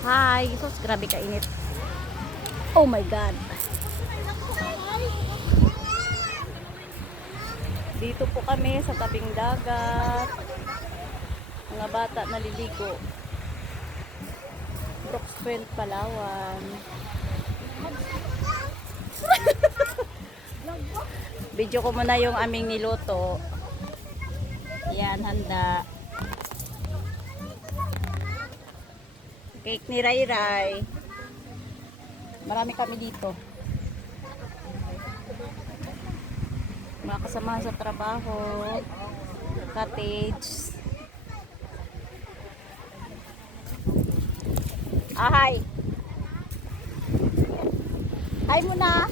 Hi, sus, grabe kainit. Oh my God. Dito po kami sa tabing dagat. Mga bata naliligo. Brooks Point, Palawan. Video ko muna yung aming niluto. Yan, handa. Cake ni Ray Ray. Marami kami dito. Mga kasama sa trabaho. Cottage. Ah, hi. Hi muna.